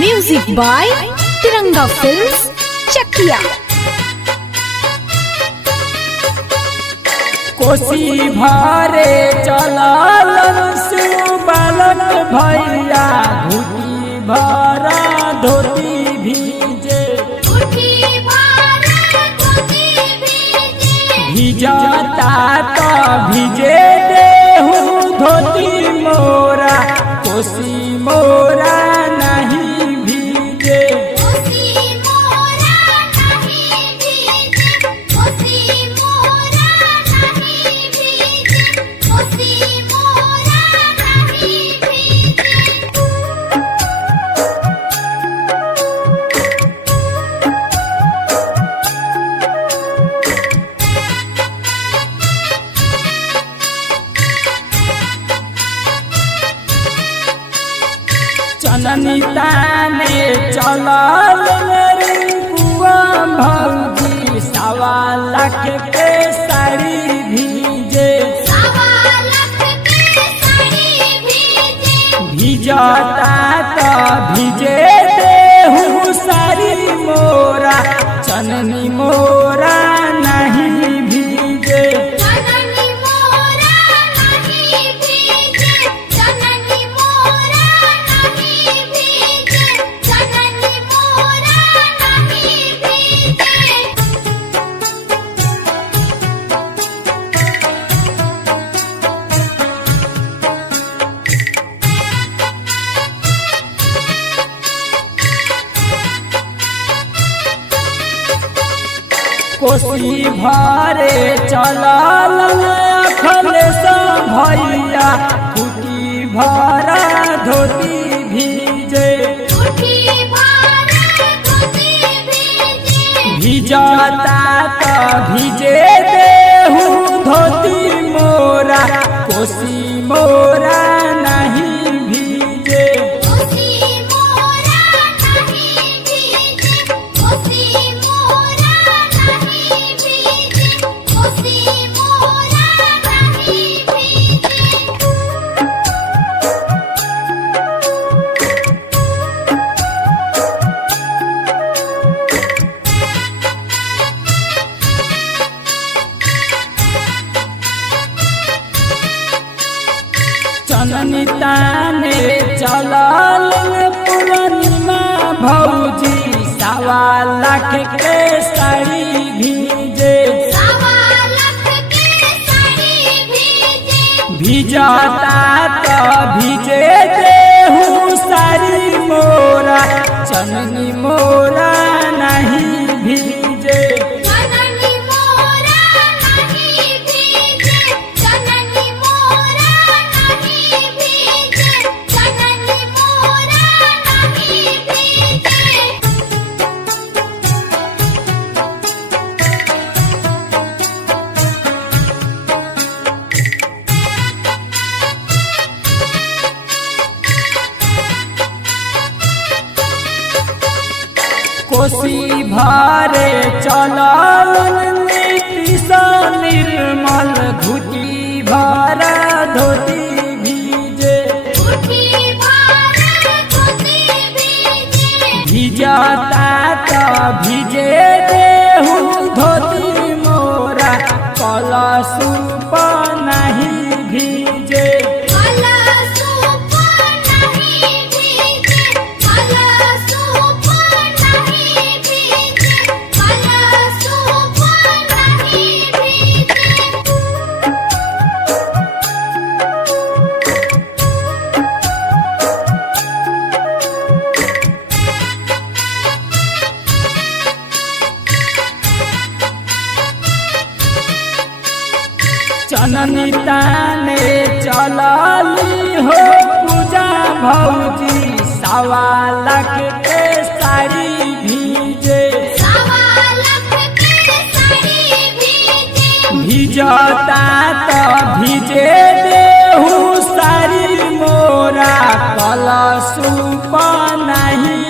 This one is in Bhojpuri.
म्यूजिक बाय तिरंगा फिल्म्स चकिया। कोसी भरे चलालन शिव बालक भैया धोती भरा धोती भीजे भिजता तो भिजे देहू धोती मोरा कोसी मोरा नहीं भीजे। चननिता ने चलल रिंकुआ भौजी 1.25 लाख के साड़ी भीजे भिजता तो भिजे देहू साड़ी मोरा चननी मोरा नहीं भीजे। कोसी भरे चलल अखिलेश भैया धोती भरा धोती भीजे भिजता तो भिजे देहू धोती मोरा कोसी मोरा नहीं भीजे। चननिता ने चलल पूर्णिमा भौजी 1.25 लाख के साड़ी भीजे भिजता तो भिजे देहू साड़ी मोरा चननी मोरा नहीं भीजे। कोसी भरे चलल नीतीश निर्मल धोती भरा धोती भीजे भिजता तो भिजे देहू धोती मोरा कलशुप नहीं भीजे। चननिता ने चलली हो पूजा भौजी 1.25 लाख के साड़ी भीजे भिजता तो भिजे देहू साड़ी मोरा कलशुप नहीं